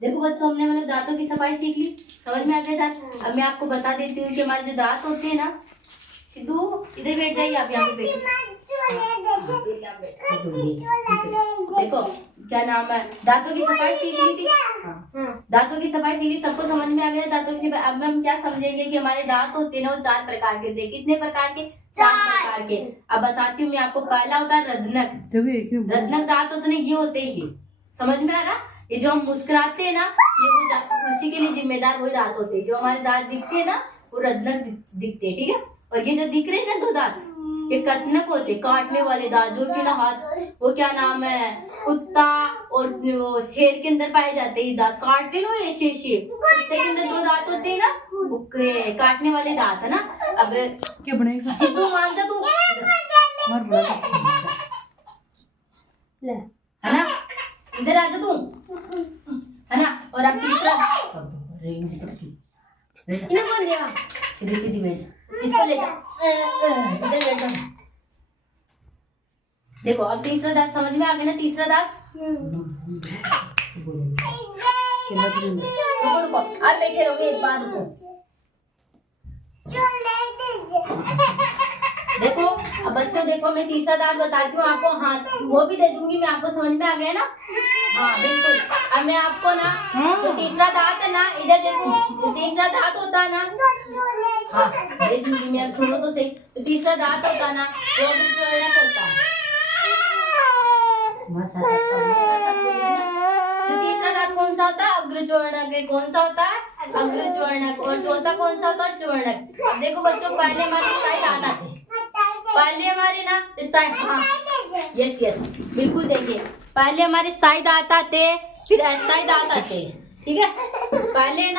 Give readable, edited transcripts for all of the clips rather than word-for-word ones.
देखो बच्चों, हमने मतलब दांतों की सफाई सीख ली, समझ में आ गया दांत। अब मैं आपको बता देती हूँ कि हमारे जो दांत होते हैं ना, सिद्धू इधर बैठ जाइए, आप यहाँ पे देखो क्या नाम है, दांतों की सफाई सीख ली थी। दांतों की सफाई सीख ली, सबको समझ में आ गया दांतों की सफाई। अब हम क्या समझेंगे कि हमारे दांत होते हैं ना, वो 4 प्रकार के होते हैं। कितने प्रकार के? 4 प्रकार के। अब बताती हूँ मैं आपको। पहला होता है रत्नक। रत्नक दांत होते हैं, ये होते हैं, ये समझ में आ रहा? ये जो हम मुस्कुराते हैं ना, ये वो उसी के लिए जिम्मेदार वही दांत होते हैं। जो हमारे दांत दिखते हैं ना, वो रत्नक दिखते हैं, ठीक है। और ये जो दिख रहे हैं ना 2 दांत, ये कटनक होते, काटने वाले दांत, जो कि ना हाथ, वो क्या नाम है, कुत्ता और शेर के अंदर पाए जाते हैं दांत, काटते ना ये शेर। कुत्ते के अंदर 2 दांत होते हैं ना, वो काटने वाले दांत है ना। अब क्या बनेगा? तू मान जा, तू है ना, इधर आ जा तू, है ना। और अब तीसरा, सीधी सीधी बैठ, इसको ले जा, इधर बैठ जा। देखो अब तीसरा दांत समझ में आ गया ना, तीसरा दांत। रुको रुको, आप बैठे रहोगे एक बार, रुको। देखो अब बच्चों, देखो मैं तीसरा दांत बताती हूँ आपको, हाथ वो भी दे दूंगी मैं आपको, समझ में आ गया ना? हाँ बिल्कुल। अब मैं आपको ना, जो तीसरा दांत है ना, इधर देखो, जो तीसरा दांत होता है ना, हाँ दे दूंगी मैं, सुनो तो सही। तो तीसरा दांत होता है ना, वो भी चौड़क होता है। जो तीसरा दांत कौन सा होता है? अग्रचौर्णक। कौन सा होता है? अग्रचौर्णक। और चौथा कौन सा होता है? चौर्णक। अब देखो बच्चों, पहले हमारे स्थायी दांत आते हैं, पहले हमारे ना स्थायी, हाँ यस यस बिल्कुल। देखिए पहले हमारे स्थायी दांत आते, फिर अस्थायी दांत आते, ठीक है। पहले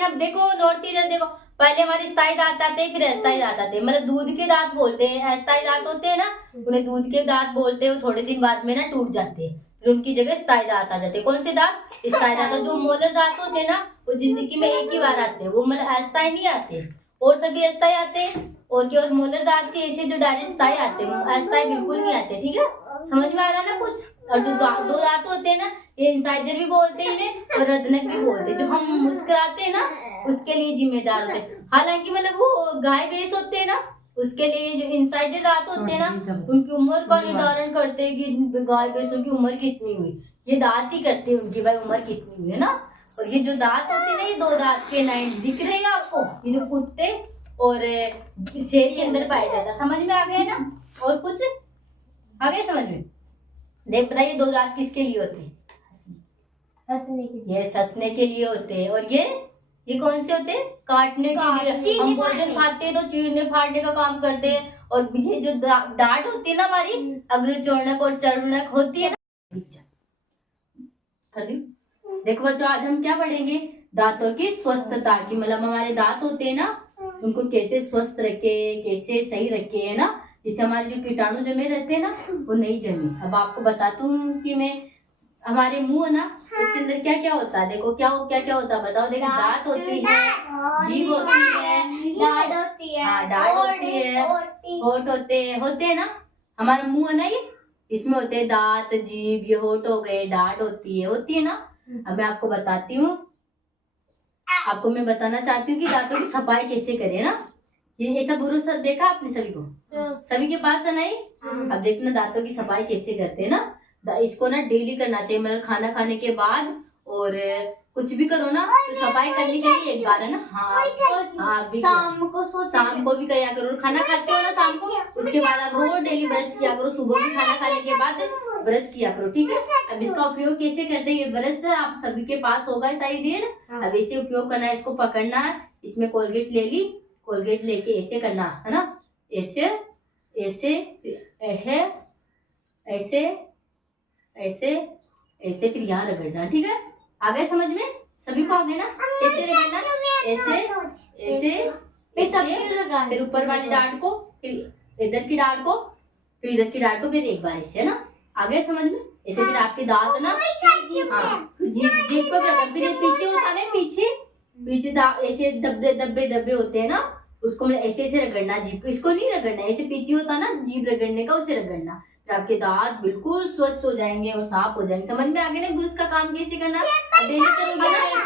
ना देखो नोट कीजिए, देखो पहले हमारे स्थायी दांत आते हैं, फिर अस्थायी दांत आते हैं। मतलब दूध के दांत बोलते हैं, अस्थायी दांत होते हैं ना, उन्हें दूध के दांत बोलते हैं। वो थोड़े दिन बाद में ना टूट जाते हैं, फिर उनकी जगह स्थायी दांत आ जाते हैं। कौन से दांत? स्थायी दांत। जो मोलर दांत होते हैं ना, वो जिंदगी में एक ही बार आते हैं, वो मतलब अस्थायी नहीं आते, और सभी अस्थायी आते हैं। और जो मोलर दांत के ऐसे जो डायरेक्ट स्थायी आते हैं, अस्थायी बिल्कुल नहीं आते, ठीक है। समझ में आ रहा ना कुछ? और जो 2 दांत होते हैं ना, ये इंसाइजर भी बोलते हैं इन्हें, और रत्नक भी बोलते हैं। जो हम मुस्कुराते हैं ना, उसके लिए जिम्मेदार होते हैं। हालांकि मतलब वो गाय भैंस होते हैं ना, उसके लिए जो इंसाइजर दांत होते हैं ना, उनकी उम्र का निर्धारण करते हैं कि गाय भैंसों की उम्र कितनी हुई। ये दांत ही करते हैं उनकी, भाई उम्र कितनी हुई है ना। और ये जो दांत होते हैं ना, ये 2 दांत के लाइन दिख रहे हैं आपको, ये जो कुत्ते और शेर के अंदर पाया जाता है। समझ में आ गया ना? और कुछ आ गया समझ में? देख बताइए, 2 दांत किसके लिए होते हैं? हंसने के लिए। ये हंसने के लिए होते हैं। और ये कौन से होते हैं? काटने के लिए। हम भोजन खाते हैं तो चीरने फाड़ने का काम करते हैं। और ये जो डांट होती है ना हमारी, अग्रचौर्णक और चर्वणक होती है ना, कर दी। देखो बच्चों, आज हम क्या पढ़ेंगे? दांतों की स्वस्थता की, मतलब हमारे दांत होते हैं ना, उनको कैसे स्वस्थ रखे, कैसे सही रखे, है ना, जिससे हमारे जो कीटाणु जमे रहते हैं ना, वो नहीं जमे। अब आपको बताती हूँ कि मैं, हमारे मुंह है ना, उसके अंदर क्या क्या होता है। देखो क्या क्या होता है, बताओ। देखो दांत होती है, जीभ होती है, दाढ़ होती है, हाँ दाढ़ होती है, होठ होते हैं ना। हमारा मुंह है ना, ये इसमें होते हैं दांत, जीभ, ये होठ हो गए, दाढ़ होती है ना। अब मैं आपको बताती हूँ, आपको मैं बताना चाहती हूँ कि दांतों की सफाई कैसे करें ना। ये ऐसा बुरुश देखा आपने सभी को? सभी के पास है ना ये? अब देखना दांतों की सफाई कैसे करते हैं ना। इसको ना डेली करना चाहिए, मतलब खाना खाने के बाद, और कुछ भी करो ना तो सफाई करनी चाहिए एक बार, है ना। हाँ शाम को भी किया करो। खाना खाते हो ना शाम को, उसके बाद आप रोज डेली ब्रश किया करो। सुबह भी खाना खाने के बाद ब्रश किया करो, ठीक है। अब इसका उपयोग कैसे करते हैं? ये ब्रश आप सभी के पास होगा शायद, ये ना। अब ऐसे उपयोग करना है, इसको पकड़ना है, इसमें कोलगेट ले ली, कोलगेट लेके ऐसे करना है ना, ऐसे ऐसे ऐसे ऐसे ऐसे, फिर यहाँ रगड़ना, ठीक है। आ गए समझ में? सभी को आ गए ना? ऐसे रगड़ना, ऐसे ऐसे, फिर ऊपर वाली डांट को, फिर इधर की डांट को, फिर इधर की डांट को, फिर एक बार ऐसे, ना। आ गए समझ में? ऐसे फिर आपके दांत ना, हाँ जीभ को फिर पीछे होता है, पीछे ऐसे धब्बे होते हैं ना, उसको मतलब ऐसे रगड़ना जीभ को। इसको नहीं रगड़ना, ऐसे पीछे होता ना जीभ रगड़ने का, उसे रगड़ना। फिर आपके दांत बिल्कुल स्वच्छ हो जाएंगे और साफ हो जाएंगे। समझ में आ गया ना ब्रूस का काम कैसे करना? डेली करोगे ना